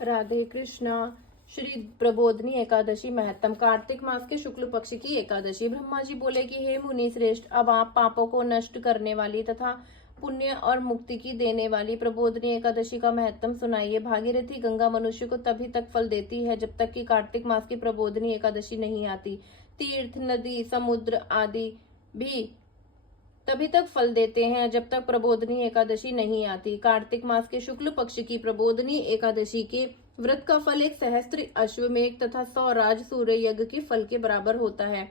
राधे कृष्णा। श्री प्रबोधनी एकादशी महत्तम। कार्तिक मास के शुक्ल पक्ष की एकादशी। ब्रह्मा जी बोले कि हे मुनि श्रेष्ठ, अब आप पापों को नष्ट करने वाली तथा पुण्य और मुक्ति की देने वाली प्रबोधनी एकादशी का महत्तम सुनाइए। भागीरथी गंगा मनुष्य को तभी तक फल देती है जब तक कि कार्तिक मास की प्रबोधनी एकादशी नहीं आती। तीर्थ, नदी, समुद्र आदि भी तभी तक फल देते हैं जब तक प्रबोधनी एकादशी नहीं आती। कार्तिक मास के शुक्ल पक्ष की प्रबोधनी एकादशी के व्रत का फल 1 सहस्त्र अश्वमेघ तथा 100 राज सूर्य यज्ञ के फल के बराबर होता है।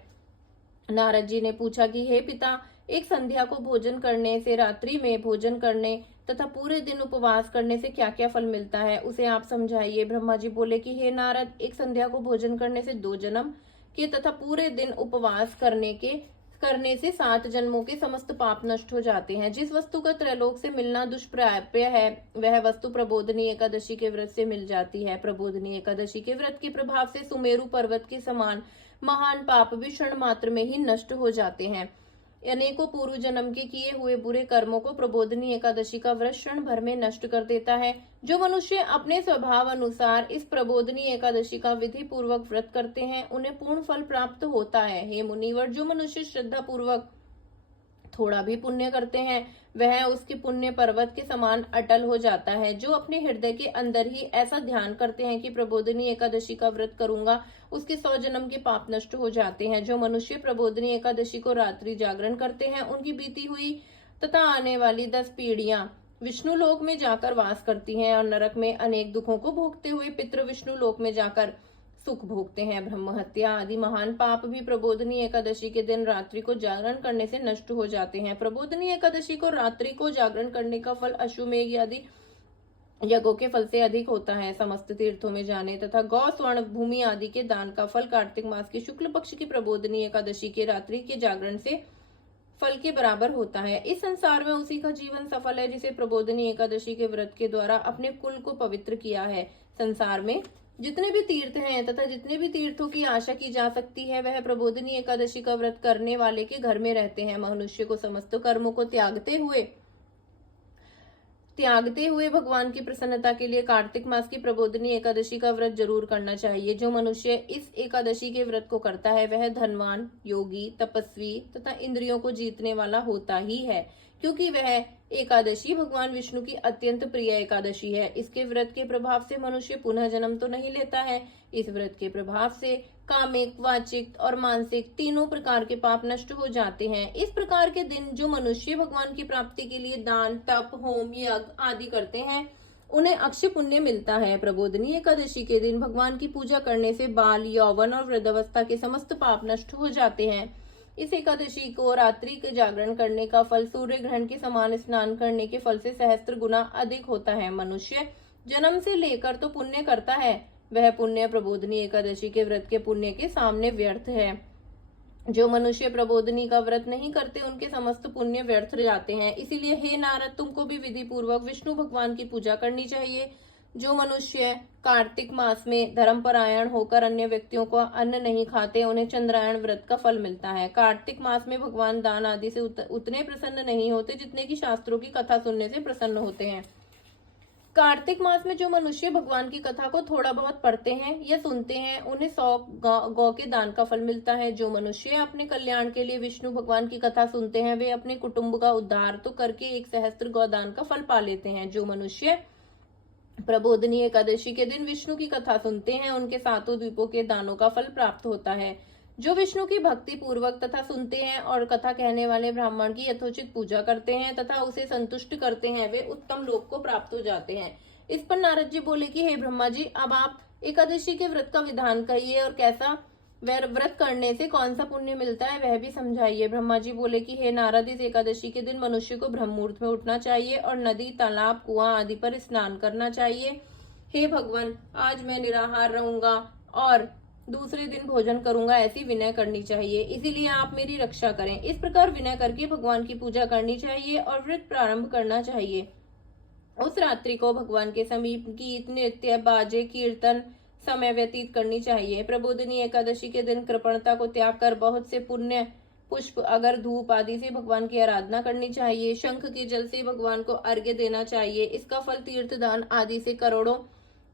नारद जी ने पूछा कि हे पिता, एक संध्या को भोजन करने से, रात्रि में भोजन करने तथा पूरे दिन उपवास करने से क्या क्या फल मिलता है, उसे आप समझाइए। ब्रह्मा जी बोले कि हे नारद, एक संध्या को भोजन करने से 2 जन्म के तथा पूरे दिन उपवास करने से 7 जन्मों के समस्त पाप नष्ट हो जाते हैं। जिस वस्तु का त्रैलोक से मिलना दुष्प्राप्य है, वह वस्तु प्रबोधनी एकादशी के व्रत से मिल जाती है। प्रबोधनी एकादशी के व्रत के प्रभाव से सुमेरु पर्वत के समान महान पाप भी क्षण मात्र में ही नष्ट हो जाते हैं। अनेकों पूर्व जन्म के किए हुए बुरे कर्मों को प्रबोधनी एकादशी का व्रत क्षण भर में नष्ट कर देता है। जो मनुष्य अपने स्वभाव अनुसार इस प्रबोधनी एकादशी का विधि पूर्वक व्रत करते हैं, उन्हें पूर्ण फल प्राप्त होता है। हे मुनिवर, जो मनुष्य श्रद्धा पूर्वक थोड़ा भी पुण्य करते हैं, वह उसके पुण्य पर्वत के समान अटल हो जाता है। जो अपने हृदय के अंदर ही ऐसा ध्यान करते हैं कि प्रबोधनी एकादशी का व्रत करूंगा, उसके 100 जन्म के पाप नष्ट हो जाते हैं। जो मनुष्य प्रबोधनी एकादशी को रात्रि जागरण करते हैं, उनकी बीती हुई तथा आने वाली 10 पीढ़ियां विष्णु लोक में जाकर वास करती हैं और नरक में अनेक दुखों को भोगते हुए पितृ विष्णु लोक में जाकर सुख भोगते हैं। ब्रह्म हत्या आदि महान पाप भी प्रबोधनी एकादशी के दिन रात्रि को जागरण करने से नष्ट हो जाते हैं। प्रबोधनी एकादशी को रात्रि को जागरण करने का फल अश्वमेघ आदि यज्ञों के फल से अधिक होता है। समस्त तीर्थों में जाने तथा गौ स्वर्ण भूमि आदि के दान का फल कार्तिक मास के शुक्ल पक्ष की प्रबोधनी एकादशी के रात्रि के जागरण से फल के बराबर होता है। इस संसार में उसी का जीवन सफल है जिसे प्रबोधनी एकादशी के व्रत के द्वारा अपने कुल को पवित्र किया है। संसार में जितने भी तीर्थ हैं तथा जितने भी तीर्थों की आशा की जा सकती है, वह प्रबोधनी एकादशी का व्रत करने वाले के घर में रहते हैं। मनुष्य को समस्त कर्मों को त्यागते हुए भगवान की प्रसन्नता के लिए कार्तिक मास की प्रबोधनी एकादशी का व्रत जरूर करना चाहिए। जो मनुष्य इस एकादशी के व्रत को करता है, वह धनवान, योगी, तपस्वी तथा इंद्रियों को जीतने वाला होता ही है, क्योंकि वह एकादशी भगवान विष्णु की अत्यंत प्रिय एकादशी है। इसके व्रत के प्रभाव से मनुष्य पुनः जन्म तो नहीं लेता है। इस व्रत के प्रभाव से कामिक, वाचिक और मानसिक तीनों प्रकार के पाप नष्ट हो जाते हैं। इस प्रकार के दिन जो मनुष्य भगवान की प्राप्ति के लिए दान, तप, होम, यज्ञ आदि करते हैं, उन्हें अक्षय पुण्य मिलता है। प्रबोधनी एकादशी के दिन भगवान की पूजा करने से बाल, यौवन और वृद्धावस्था के समस्त पाप नष्ट हो जाते हैं। इस एकादशी को रात्रि के जागरण करने का फल सूर्य ग्रहण के समान स्नान करने के फल से सहस्त्र गुना अधिक होता है। मनुष्य जन्म से लेकर तो पुण्य करता है, वह पुण्य प्रबोधनी एकादशी के व्रत के पुण्य के सामने व्यर्थ है। जो मनुष्य प्रबोधनी का व्रत नहीं करते, उनके समस्त पुण्य व्यर्थ जाते हैं। इसीलिए हे नारद, तुमको भी विधि पूर्वक विष्णु भगवान की पूजा करनी चाहिए। जो मनुष्य कार्तिक मास में धर्मपरायण होकर अन्य व्यक्तियों को अन्न नहीं खाते, उन्हें चंद्रायण व्रत का फल मिलता है। कार्तिक मास में भगवान दान आदि से उतने प्रसन्न नहीं होते जितने की शास्त्रों की कथा सुनने से प्रसन्न होते हैं। कार्तिक मास में जो मनुष्य भगवान की कथा को थोड़ा बहुत पढ़ते हैं या सुनते हैं, उन्हें 100 गौ के दान का फल मिलता है। जो मनुष्य अपने कल्याण के लिए विष्णु भगवान की कथा सुनते हैं, वे अपने कुटुंब का उद्धार तो करके 1 सहस्त्र गौदान का फल पा लेते हैं। जो मनुष्य प्रबोधनी एकादशी के दिन विष्णु की कथा सुनते हैं, उनके 7 द्वीपों के दानों का फल प्राप्त होता है। जो विष्णु की भक्ति पूर्वक तथा सुनते हैं और कथा कहने वाले ब्राह्मण की यथोचित पूजा करते हैं तथा उसे संतुष्ट करते हैं, वे उत्तम लोक को प्राप्त हो जाते हैं। इस पर नारद जी बोले कि हे ब्रह्मा जी, अब आप एकादशी के व्रत का विधान कहिए और कैसा व्रत करने से कौन सा पुण्य मिलता है, वह भी समझाइए। ब्रह्मा जी बोले कि हे नारद, इस एकादशी के दिन मनुष्य को ब्रह्म मुहूर्त में उठना चाहिए और नदी, तालाब, कुआं आदि पर स्नान करना चाहिए। हे भगवान, आज मैं निराहार रहूंगा और दूसरे दिन भोजन करूंगा, ऐसी विनय करनी चाहिए। इसीलिए आप मेरी रक्षा करें। इस प्रकार विनय करके भगवान की पूजा करनी चाहिए और व्रत प्रारंभ करना चाहिए। उस रात्रि को भगवान के समीप गीत, नृत्य, बाजे, कीर्तन समय व्यतीत करनी चाहिए। प्रबोधनी एकादशी के दिन कृपणता को त्याग कर बहुत से पुण्य पुष्प, अगर धूप आदि से भगवान की आराधना करनी चाहिए। शंख के जल से भगवान को अर्घ्य देना चाहिए। इसका फल तीर्थ दान आदि से करोड़ों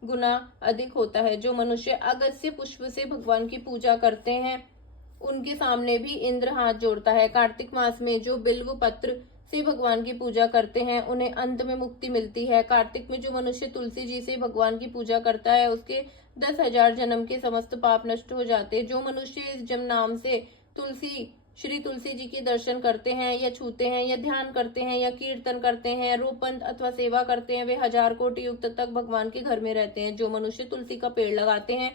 गुना अधिक होता है। जो मनुष्य अगस्त्य पुष्प से भगवान की पूजा करते हैं उनके सामने भी इंद्र हाथ जोड़ता है। कार्तिक मास में जो बिल्व पत्र से भगवान की पूजा करते हैं उन्हें अंत में मुक्ति मिलती है। कार्तिक में जो मनुष्य तुलसी जी से भगवान की पूजा करता है उसके 10,000 जन्म के समस्त पाप नष्ट हो जाते हैं। जो मनुष्य इस जन्म नाम से श्री तुलसी जी के दर्शन करते हैं या छूते हैं या ध्यान करते हैं या कीर्तन करते हैं, रोपण अथवा सेवा करते हैं, वे 1000 कोटि युग तक भगवान के घर में रहते हैं। जो मनुष्य तुलसी का पेड़ लगाते हैं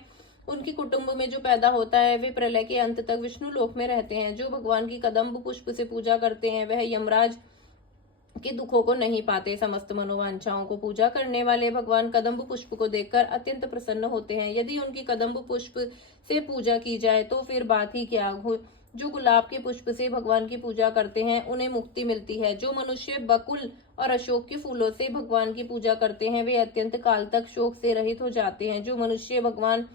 उनकी कुटुंब में जो पैदा होता है वे प्रलय के अंत तक विष्णु लोक में रहते हैं। जो भगवान की कदम्ब पुष्प से पूजा करते हैं वह यमराज के दुखों को नहीं पाते। समस्त मनोवांछाओं को पूजा करने वाले भगवान कदम्ब पुष्प को देखकर अत्यंत प्रसन्न होते हैं। यदि उनकी कदम्ब पुष्प से पूजा की जाए तो फिर बात ही क्या हो। जो गुलाब के पुष्प से भगवान की पूजा करते हैं उन्हें मुक्ति मिलती है। जो मनुष्य बकुल और अशोक के फूलों से भगवान की पूजा करते हैं वे अत्यंत काल तक शोक से रहित हो जाते हैं। जो मनुष्य भगवान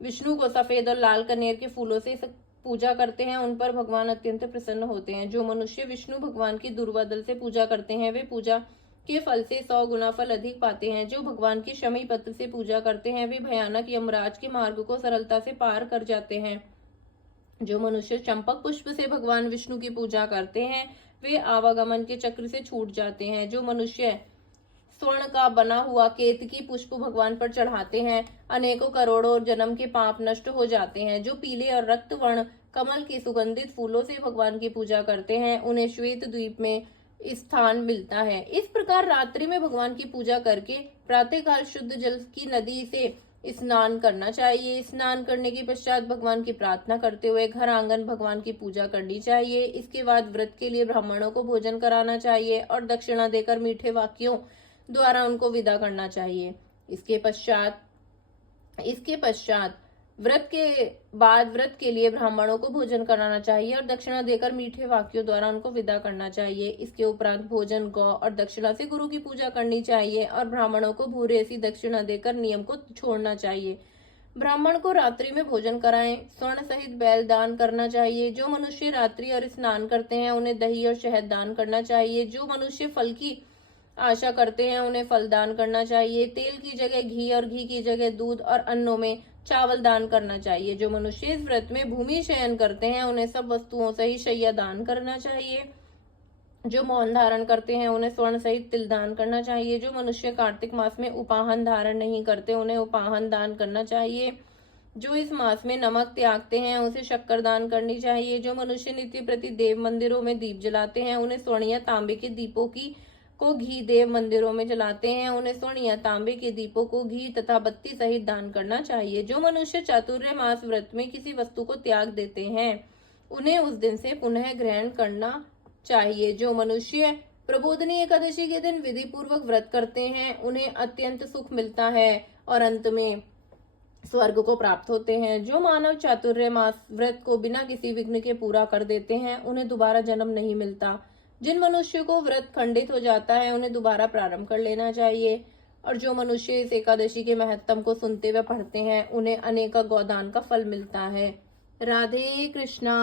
विष्णु को सफेद और लाल कनेर के फूलों से पूजा करते हैं उन पर भगवान अत्यंत प्रसन्न होते हैं। जो मनुष्य विष्णु भगवान की दुर्वादल से पूजा करते हैं वे पूजा के फल से 100 गुना फल अधिक पाते हैं। जो भगवान की शमी पत्र से पूजा करते हैं वे भयानक यमराज के मार्ग को सरलता से पार कर जाते हैं। जो मनुष्य चंपक पुष्प से भगवान विष्णु की पूजा करते हैं वे आवागमन के चक्र से छूट जाते हैं। जो मनुष्य स्वर्ण का बना हुआ केतकी पुष्प भगवान पर चढ़ाते हैं अनेकों करोड़ों जन्म के पाप नष्ट हो जाते हैं। जो पीले और रक्त वर्ण कमल के सुगंधित फूलों से भगवान की पूजा करते हैं उन्हें श्वेत द्वीप में स्थान मिलता है। इस प्रकार रात्रि में भगवान की पूजा करके प्रातःकाल शुद्ध जल की नदी से स्नान करना चाहिए। स्नान करने के पश्चात भगवान की प्रार्थना करते हुए घर आंगन भगवान की पूजा करनी चाहिए। इसके बाद व्रत के लिए ब्राह्मणों को भोजन कराना चाहिए और दक्षिणा देकर मीठे वाक्यों द्वारा उनको विदा करना चाहिए। इसके पश्चात व्रत के लिए ब्राह्मणों को भोजन कराना चाहिए और दक्षिणा देकर मीठे वाक्यों द्वारा उनको विदा करना चाहिए। इसके उपरांत भोजन, गौ और दक्षिणा से गुरु की पूजा करनी चाहिए और ब्राह्मणों को भूरे सी दक्षिणा देकर नियम को छोड़ना चाहिए। ब्राह्मण को रात्रि में भोजन कराएं, स्वर्ण सहित बैल दान करना चाहिए। जो मनुष्य रात्रि और स्नान करते हैं उन्हें दही और शहद दान करना चाहिए। जो मनुष्य फल की आशा करते हैं उन्हें फल दान करना चाहिए। तेल की जगह घी और घी की जगह दूध और अन्नों में चावल दान करना चाहिए। जो मनुष्य इस व्रत में भूमि शयन करते हैं उन्हें सब वस्तुओं से ही शैया दान करना चाहिए। जो मौन धारण करते हैं उन्हें स्वर्ण सहित तिल दान करना चाहिए। जो मनुष्य कार्तिक मास में उपाहन धारण नहीं करते उन्हें उपाहन दान करना चाहिए। जो इस मास में नमक त्यागते हैं उसे शक्कर दान करनी चाहिए। जो मनुष्य नित्य प्रति देव मंदिरों में दीप जलाते हैं उन्हें स्वर्ण या तांबे के दीपों को घी देव मंदिरों में जलाते हैं उन्हें स्वर्ण या तांबे के दीपों को घी तथा बत्ती सहित दान करना चाहिए। जो मनुष्य चातुर्य मास व्रत में किसी वस्तु को त्याग देते हैं उन्हें उस दिन से पुनः ग्रहण करना चाहिए। जो मनुष्य प्रबोधनी एकादशी के दिन विधि पूर्वक व्रत करते हैं उन्हें अत्यंत सुख मिलता है और अंत में स्वर्ग को प्राप्त होते हैं। जो मानव चातुर्य मास व्रत को बिना किसी विघ्न के पूरा कर देते हैं उन्हें दोबारा जन्म नहीं मिलता। जिन मनुष्य को व्रत खंडित हो जाता है उन्हें दोबारा प्रारंभ कर लेना चाहिए और जो मनुष्य इस एकादशी के महत्व को सुनते हुए पढ़ते हैं उन्हें अनेक गौदान का फल मिलता है। राधे कृष्णा।